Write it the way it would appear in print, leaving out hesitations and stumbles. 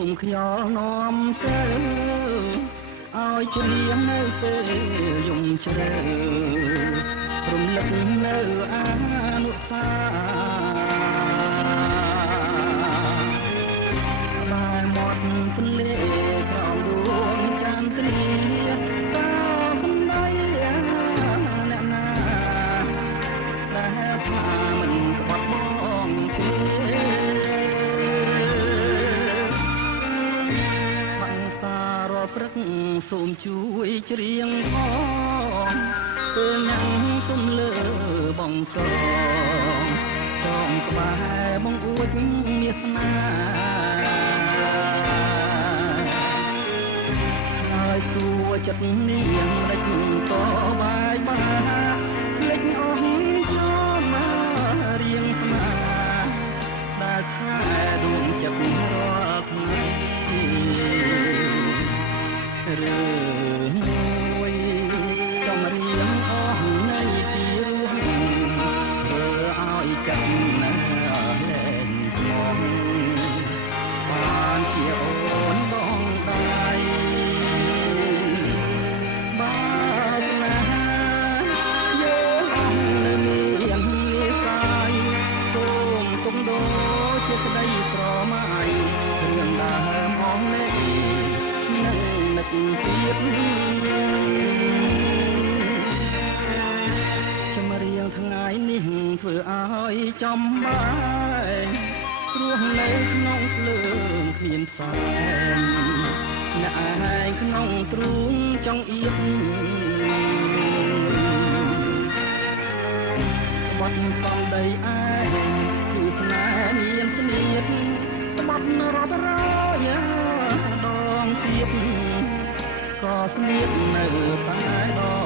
សូមខ្យល់នាំទៅឲ្យច្រៀងនៅពេលយំជ្រៅរំលឹកនៅអានុស្សាដែលមាត់ទន្លេក្រោមដួងចន្ទ្រាតើសំដីអ្នកណាដែលថាមិនក្បត់បងទេព្រឹកសូមជួយច្រៀងផងពេលញ៉ាំទុំលើបងចងក្បែរបងអួចមាសនាហើយសួរចិត្តនាងលិចតបាយបាលិចអស់ចូលមករៀងស្មាដែលខែដួងចិត្តរាល់ថ្ងៃរឿងមួយកំរៀងអស់នៃទីរស់ធ្វើឲ្យចាំណាលែងផងបានជាអូនបងដៃបាបណាយកអស់នៅមានងាយសាយសូមគុំដោជាក្តីស្រមៃរឿងដើមអស់នេះនឹកទៀតចម្រៀងថ្ងៃនេះធ្វើឲ្យចំបាយរស់នៅក្នុងភ្លើងគ្មានផ្សែងអ្នកឯងក្នុងទ្រូងចង់អៀបបាត់សំដីឯងគឺផ្នែមានស្នៀតស្បាត់រត់រយដងទៀតក៏ស្នៀតនៅតែដ